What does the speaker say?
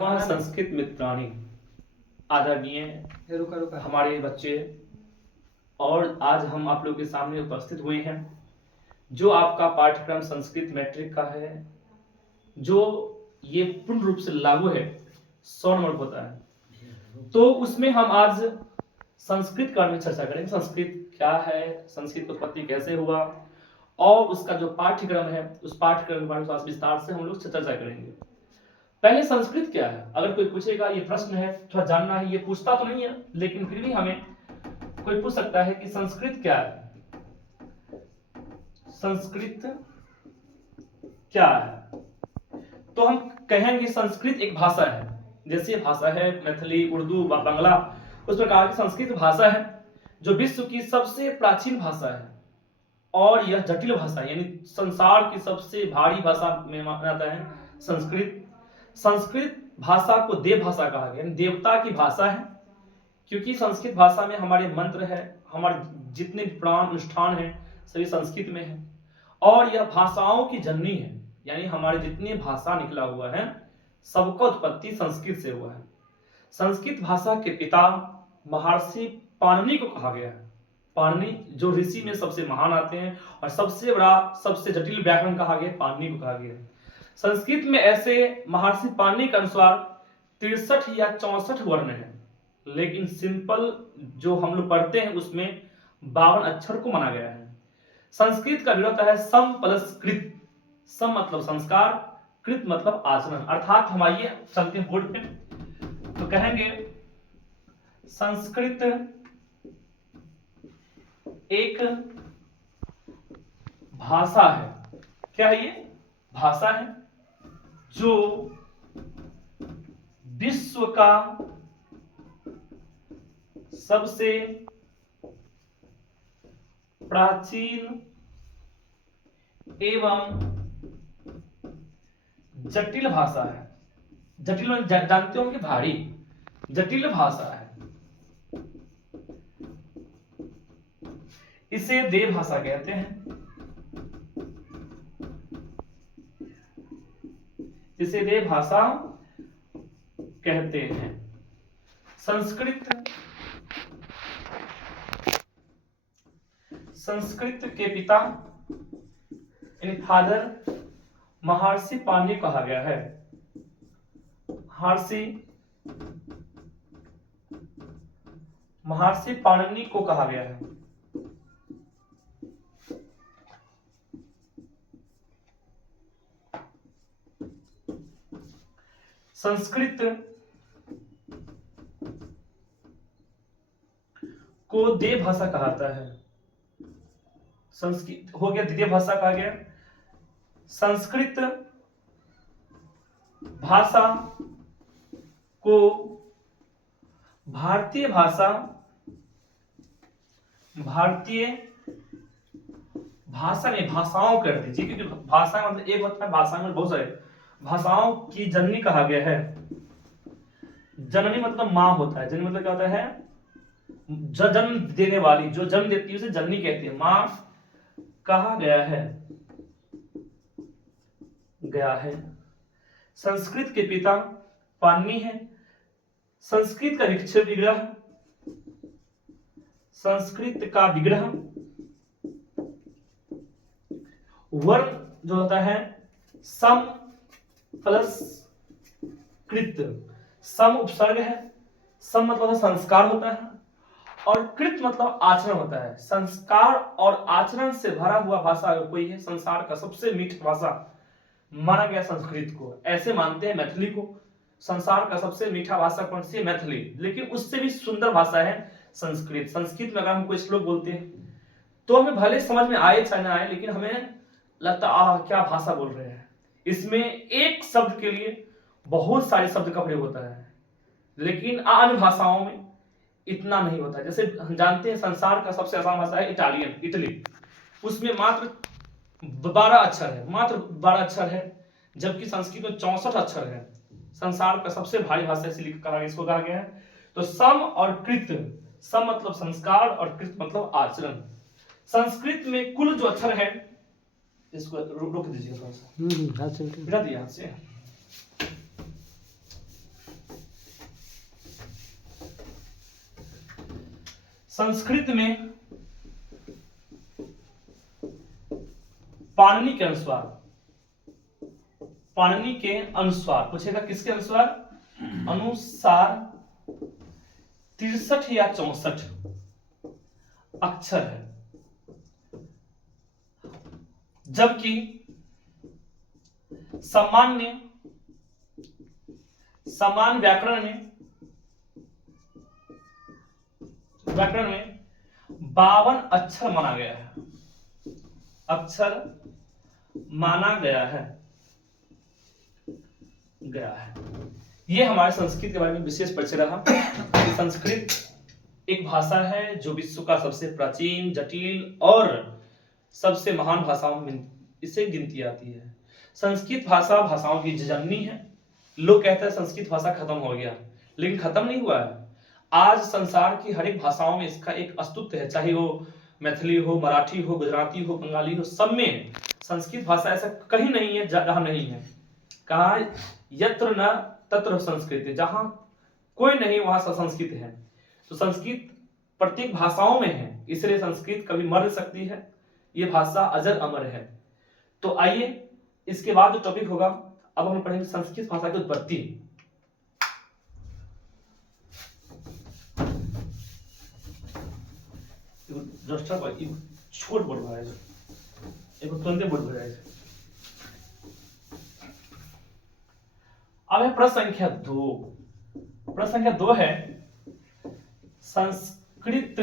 संस्कृत मित्राणी आदरणीय हमारे बच्चे, और आज हम आप लोगों के सामने उपस्थित हुए हैं जो आपका पाठ्यक्रम संस्कृत मैट्रिक का है, जो ये पूर्ण रूप से लागू है 100 नंबर होता है। तो उसमें हम आज संस्कृत का में चर्चा करेंगे। संस्कृत क्या है, संस्कृत उत्पत्ति कैसे हुआ, और उसका जो पाठ्यक्रम है उस पाठ्यक्रम के बारे में विस्तार से हम लोग चर्चा करेंगे। पहले संस्कृत क्या है, अगर कोई पूछेगा ये प्रश्न है, थोड़ा जानना है, ये पूछता तो नहीं है लेकिन फिर भी हमें कोई पूछ सकता है कि संस्कृत क्या है। संस्कृत क्या है, तो हम कहेंगे संस्कृत एक भाषा है। जैसे भाषा है मैथिली, उर्दू, बांग्ला, उस प्रकार की संस्कृत भाषा है जो विश्व की सबसे प्राचीन भाषा है और यह जटिल भाषा यानी संसार की सबसे भारी भाषा में माना जाता है संस्कृत। संस्कृत भाषा को देव भाषा कहा गया, देवता की भाषा है, क्योंकि संस्कृत भाषा में हमारे मंत्र है, हमारे जितने प्राण अनुष्ठान हैं सभी संस्कृत में है, और यह भाषाओं की जननी है, यानी हमारे जितने भाषा निकला हुआ है सबका उत्पत्ति संस्कृत से हुआ है। संस्कृत भाषा के पिता महर्षि पाणिनि को कहा गया है। पाणिनि जो ऋषि में सबसे महान आते हैं और सबसे बड़ा सबसे जटिल व्याकरण कहा गया, पाणिनि को कहा गया है। संस्कृत में ऐसे महर्षि पाणिनि के अनुसार 63 या 64 वर्ण हैं, लेकिन सिंपल जो हम लोग पढ़ते हैं उसमें 52 अक्षर को माना गया है। संस्कृत का विरोध है सम प्लस कृत। सम मतलब संस्कार, कृत मतलब आचरण। अर्थात हम आइए चलते हैं बोर्ड पे, तो कहेंगे संस्कृत एक भाषा है। क्या है ये? भाषा है जो विश्व का सबसे प्राचीन एवं जटिल भाषा है। जटिल जानते होंगे, भारी, जटिल भाषा है। इसे देव भाषा कहते हैं। इसे देव भाषा कहते हैं। संस्कृत के पिता यानी फादर महर्षि पाणिनि कहा गया है। महर्षि पाणिनि को कहा गया है। संस्कृत को देव भाषा कहा जाता है। संस्कृत हो गया द्वितीय भाषा कहा गया। संस्कृत भाषा को भारतीय भाषा में भाषाओं कर दीजिए, क्योंकि भाषा मतलब एक होता है, भाषा में बहुत सारे भाषाओं की जननी कहा गया है। जननी मतलब माँ होता है। जननी मतलब क्या होता है? जन्म देने वाली, जो जन्म देती है उसे जननी कहती है। माँ कहा गया है। संस्कृत के पिता पाणिनि है। संस्कृत का विग्रह, संस्कृत का विग्रह वर्ण जो होता है सम प्लस कृत। सम उपसर्ग है, सम मतलब संस्कार होता है, और कृत मतलब आचरण होता है। संस्कार और आचरण से भरा हुआ भाषा अगर कोई है, संसार का सबसे मीठी भाषा माना गया संस्कृत को। ऐसे मानते हैं मैथिली को। संसार का सबसे मीठा भाषा कौन सी है? मैथिली। लेकिन उससे भी सुंदर भाषा है संस्कृत। संस्कृत में अगर हम कोई श्लोक बोलते हैं तो हमें भले समझ में आए चाहे ना आए, लेकिन हमें लगता क्या भाषा बोल रहे हैं। इसमें एक शब्द के लिए बहुत सारे शब्द का प्रयोग होता है, लेकिन अन्य भाषाओं में इतना नहीं होता। जैसे हम जानते हैं संसार का सबसे आसान भाषा है इटली। उसमें मात्र 12 अक्षर है, मात्र 12 अक्षर है, जबकि संस्कृत में 64 अक्षर है। संसार का सबसे भारी भाषा इसको कहा गया है। तो सम और कृत, सम मतलब संस्कार और कृत मतलब आचरण। संस्कृत में कुल जो अक्षर है, इसको रोक दीजिएगा थोड़ा सा, हाथ से बिठा दिया हाथ से। संस्कृत में पाणिनि के अनुसार, पाणिनि के अनुसार पूछेगा, किसके अनुसार? अनुसार 63 या 64 अक्षर है, जबकि सामान्य व्याकरण में 52 अक्षर माना गया है, अक्षर माना गया है। ये हमारे संस्कृत के बारे में विशेष परिचय रहा। संस्कृत एक भाषा है जो विश्व का सबसे प्राचीन, जटिल और सबसे महान भाषाओं में इसे गिनती आती है। संस्कृत भाषा भाषाओं की जननी है। लोग कहते हैं संस्कृत भाषा खत्म हो गया, लेकिन खत्म नहीं हुआ है। आज संसार की हर एक भाषाओं में इसका एक अस्तित्व है, चाहे वो मैथिली हो, मराठी हो, गुजराती हो, बंगाली हो, सब में संस्कृत भाषा ऐसा कहीं नहीं है जहां नहीं है। कहा यत्र न तत्र संस्कृत, जहां कोई नहीं वहां संस्कृत है। तो संस्कृत प्रत्येक भाषाओं में है, इसलिए संस्कृत कभी मर सकती है। ये भाषा अजर अमर है। तो आइए इसके बाद जो टॉपिक होगा, अब हम पढ़ेंगे संस्कृत भाषा की उत्पत्ति। छोट बोर्ड है, एक तुरंत बोर्ड है। अब है प्रश्न संख्या 2। प्रश्न संख्या 2 है, संस्कृत